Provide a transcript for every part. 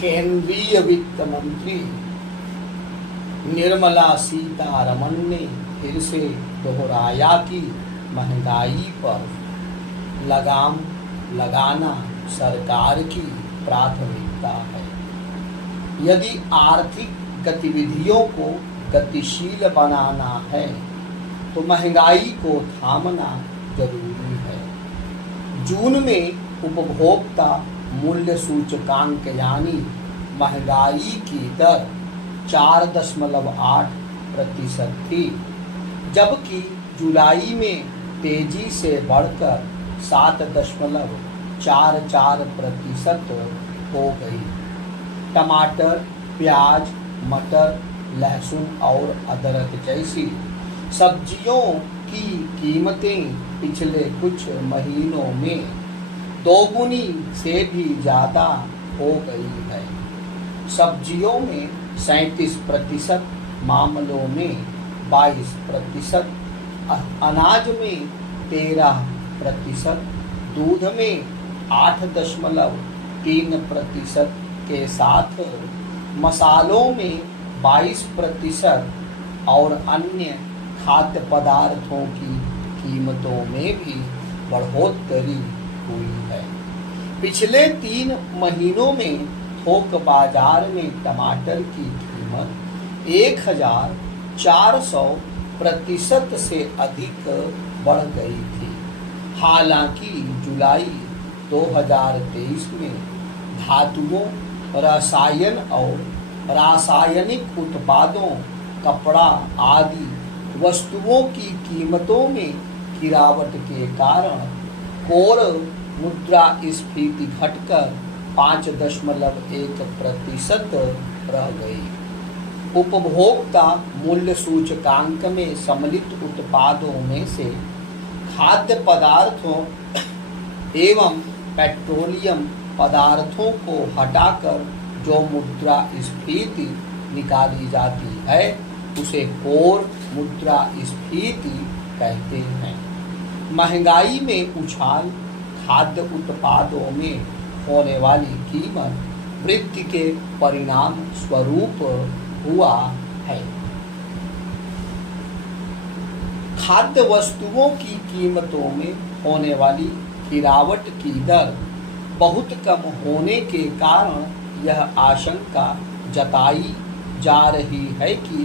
केंद्रीय वित्त मंत्री निर्मला सीतारमण ने फिर से दोहराया कि महंगाई पर लगाम लगाना सरकार की प्राथमिकता है। यदि आर्थिक गतिविधियों को गतिशील बनाना है तो महंगाई को थामना जरूरी है। जून में उपभोक्ता मूल्य सूचकांक यानी महंगाई की दर 4.8% थी, जबकि जुलाई में तेजी से बढ़कर 7.44% हो गई। टमाटर, प्याज, मटर, लहसुन और अदरक जैसी सब्जियों की कीमतें पिछले कुछ महीनों में दोगुनी से भी ज़्यादा हो गई है। सब्जियों में 37%, मामलों में 22%, अनाज में 13%, दूध में 8.3% के साथ मसालों में 22% और अन्य खाद्य पदार्थों की कीमतों में भी बढ़ोतरी हुई है। पिछले 3 महीनों में थोक बाजार में टमाटर की कीमत 1400% से अधिक बढ़ गई थी। हालांकि जुलाई 2023 में धातुओं, रसायन और रासायनिक उत्पादों, कपड़ा आदि वस्तुओं की कीमतों में गिरावट के कारण कोर मुद्रास्फीति घटकर 5.1% रह गई। उपभोक्ता मूल्य सूचकांक में सम्मिलित उत्पादों में से खाद्य पदार्थों एवं पेट्रोलियम पदार्थों को हटाकर जो मुद्रास्फीति निकाली जाती है उसे कोर मुद्रास्फीति कहते हैं। महंगाई में उछाल खाद्य उत्पादों में होने वाली कीमत वृद्धि के परिणाम स्वरूप हुआ है। खाद्य वस्तुओं की कीमतों में होने वाली गिरावट की दर बहुत कम होने के कारण यह आशंका जताई जा रही है कि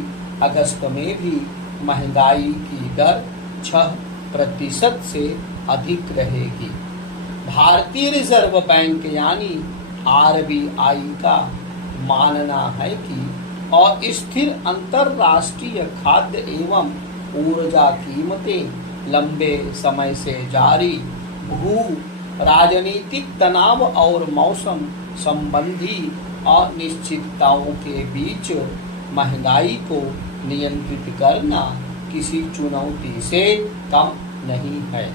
अगस्त में भी महंगाई की दर 6% से अधिक रहेगी। भारतीय रिजर्व बैंक यानी RBI का मानना है कि अस्थिर अंतरराष्ट्रीय खाद्य एवं ऊर्जा कीमतें लंबे समय से जारी भू राजनीतिक तनाव और मौसम संबंधी अनिश्चितताओं के बीच महंगाई को नियंत्रित करना किसी चुनौती से कम नहीं है।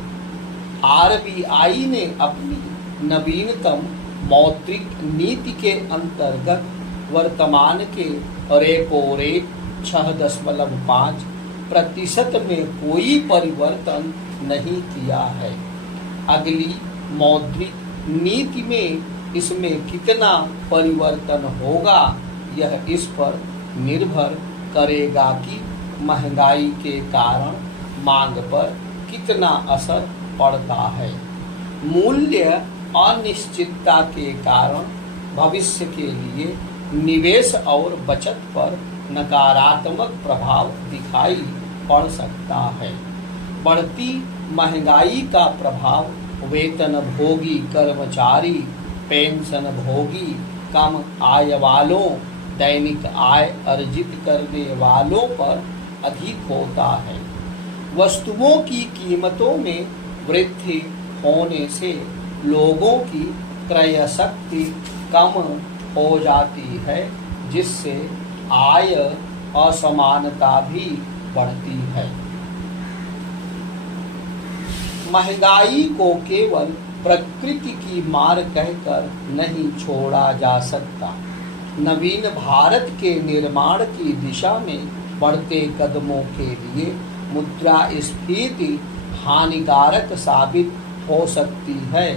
RBI ने अपनी नवीनतम मौद्रिक नीति के अंतर्गत वर्तमान के रेपो रेट 6.5% में कोई परिवर्तन नहीं किया है। अगली मौद्रिक नीति में इसमें कितना परिवर्तन होगा यह इस पर निर्भर करेगा कि महंगाई के कारण मांग पर कितना असर पड़ता है। मूल्य अनिश्चितता के कारण भविष्य के लिए निवेश और बचत पर नकारात्मक प्रभाव दिखाई पड़ सकता है। बढ़ती महंगाई का प्रभाव वेतनभोगी कर्मचारी, पेंशन भोगी, कम आय वालों, दैनिक आय अर्जित करने वालों पर अधिक होता है। वस्तुओं की कीमतों में वृद्धि होने से लोगों की क्रय शक्ति कम हो जाती है, जिससे आय असमानता भी बढ़ती है। महंगाई को केवल प्रकृति की मार कहकर नहीं छोड़ा जा सकता। नवीन भारत के निर्माण की दिशा में बढ़ते कदमों के लिए मुद्रास्फीति हानिकारक साबित हो सकती है,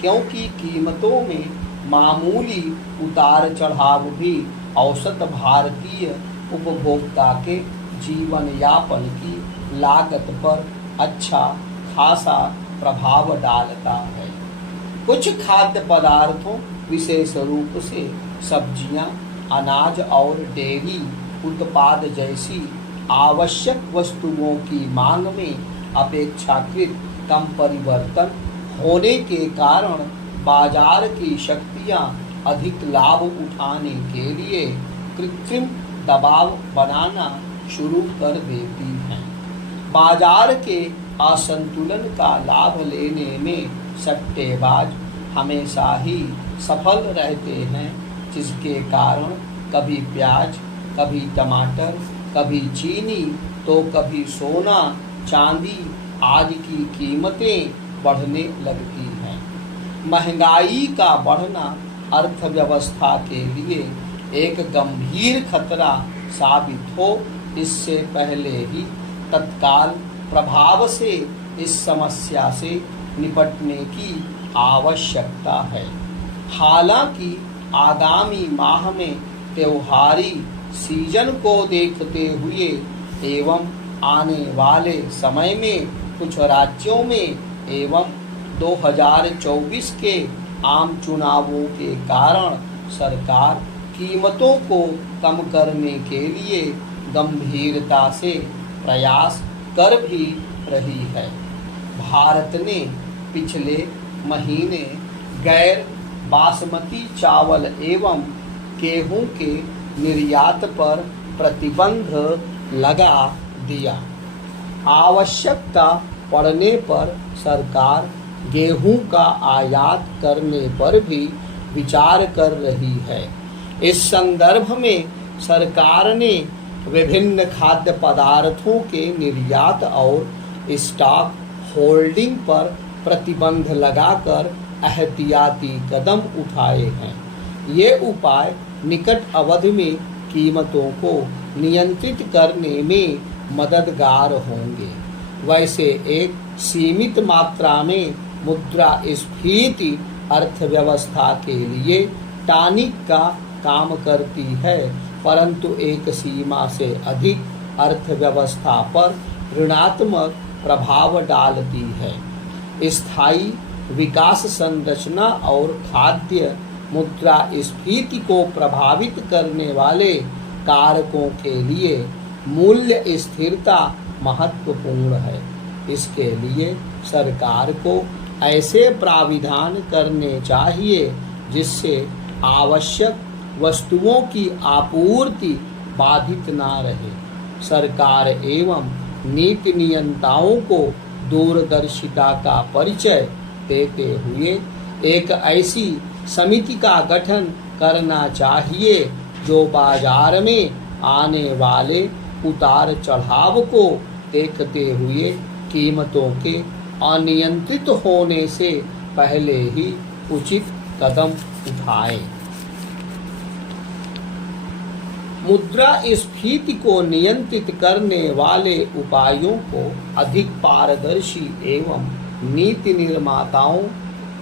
क्योंकि कीमतों में मामूली उतार चढ़ाव भी औसत भारतीय उपभोक्ता के जीवन यापन की लागत पर अच्छा खासा प्रभाव डालता है। कुछ खाद्य पदार्थों विशेष रूप से सब्जियां, अनाज और डेयरी उत्पाद जैसी आवश्यक वस्तुओं की मांग में अपेक्षाकृत कम परिवर्तन होने के कारण बाजार की शक्तियां अधिक लाभ उठाने के लिए कृत्रिम दबाव बनाना शुरू कर देती हैं। बाजार के असंतुलन का लाभ लेने में सट्टेबाज हमेशा ही सफल रहते हैं, जिसके कारण कभी प्याज, कभी टमाटर, कभी चीनी तो कभी सोना चांदी आदि की कीमतें बढ़ने लगती हैं। महंगाई का बढ़ना अर्थव्यवस्था के लिए एक गंभीर खतरा साबित हो, इससे पहले ही तत्काल प्रभाव से इस समस्या से निपटने की आवश्यकता है। हालांकि आगामी माह में त्योहारी सीजन को देखते हुए एवं आने वाले समय में कुछ राज्यों में एवं 2024 के आम चुनावों के कारण सरकार कीमतों को कम करने के लिए गंभीरता से प्रयास कर भी रही है। भारत ने पिछले महीने गैर बासमती चावल एवं गेहूं के निर्यात पर प्रतिबंध लगा दिया। आवश्यकता पड़ने पर सरकार गेहूं का आयात करने पर भी विचार कर रही है। इस संदर्भ में सरकार ने विभिन्न खाद्य पदार्थों के निर्यात और स्टॉक होल्डिंग पर प्रतिबंध लगाकर एहतियाती कदम उठाए हैं। ये उपाय निकट अवधि में कीमतों को नियंत्रित करने में मददगार होंगे। वैसे एक सीमित मात्रा में मुद्रास्फीति अर्थव्यवस्था के लिए टॉनिक का काम करती है, परंतु एक सीमा से अधिक अर्थव्यवस्था पर ऋणात्मक प्रभाव डालती है। स्थायी विकास संरचना और खाद्य मुद्रास्फीति को प्रभावित करने वाले कारकों के लिए मूल्य स्थिरता महत्वपूर्ण है। इसके लिए सरकार को ऐसे प्राविधान करने चाहिए जिससे आवश्यक वस्तुओं की आपूर्ति बाधित ना रहे। सरकार एवं नीति नियंताओं को दूरदर्शिता का परिचय देते हुए एक ऐसी समिति का गठन करना चाहिए जो बाजार में आने वाले उतार चढ़ाव को देखते हुए कीमतों के अनियंत्रित होने से पहले ही उचित कदम उठाए। मुद्रास्फीति को नियंत्रित करने वाले उपायों को अधिक पारदर्शी एवं नीति निर्माताओं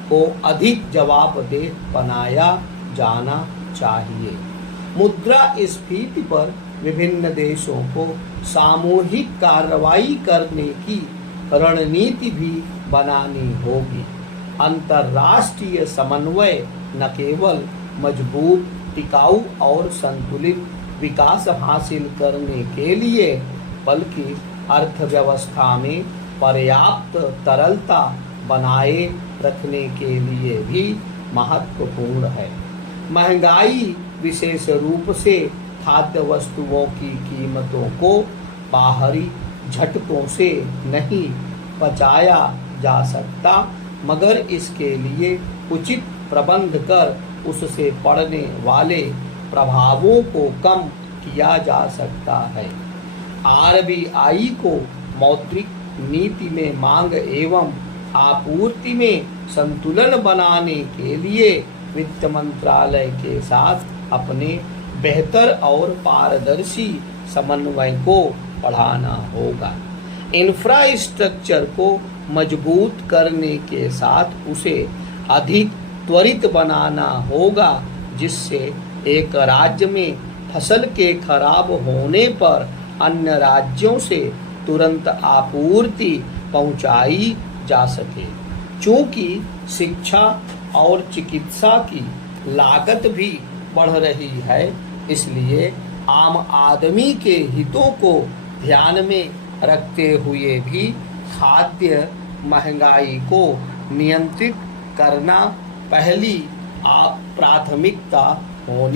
को अधिक जवाबदेह बनाया जाना चाहिए। मुद्रास्फीति पर विभिन्न देशों को सामूहिक कार्रवाई करने की रणनीति भी बनानी होगी। अंतर्राष्ट्रीय समन्वय न केवल मजबूत, टिकाऊ और संतुलित विकास हासिल करने के लिए बल्कि अर्थव्यवस्था में पर्याप्त तरलता बनाए रखने के लिए भी महत्वपूर्ण है। महंगाई विशेष रूप से खाद्य वस्तुओं की कीमतों को बाहरी झटकों से नहीं बचाया जा सकता, मगर इसके लिए उचित प्रबंध कर उससे पड़ने वाले प्रभावों को कम किया जा सकता है। आरबीआई को मौद्रिक नीति में मांग एवं आपूर्ति में संतुलन बनाने के लिए वित्त मंत्रालय के साथ अपने बेहतर और पारदर्शी समन्वय को बढ़ाना होगा। इंफ्रास्ट्रक्चर को मजबूत करने के साथ उसे अधिक त्वरित बनाना होगा, जिससे एक राज्य में फसल के खराब होने पर अन्य राज्यों से तुरंत आपूर्ति पहुंचाई जा सके। चूंकि शिक्षा और चिकित्सा की लागत भी बढ़ रही है, इसलिए आम आदमी के हितों को ध्यान में रखते हुए भी खाद्य महंगाई को नियंत्रित करना पहली प्राथमिकता होनी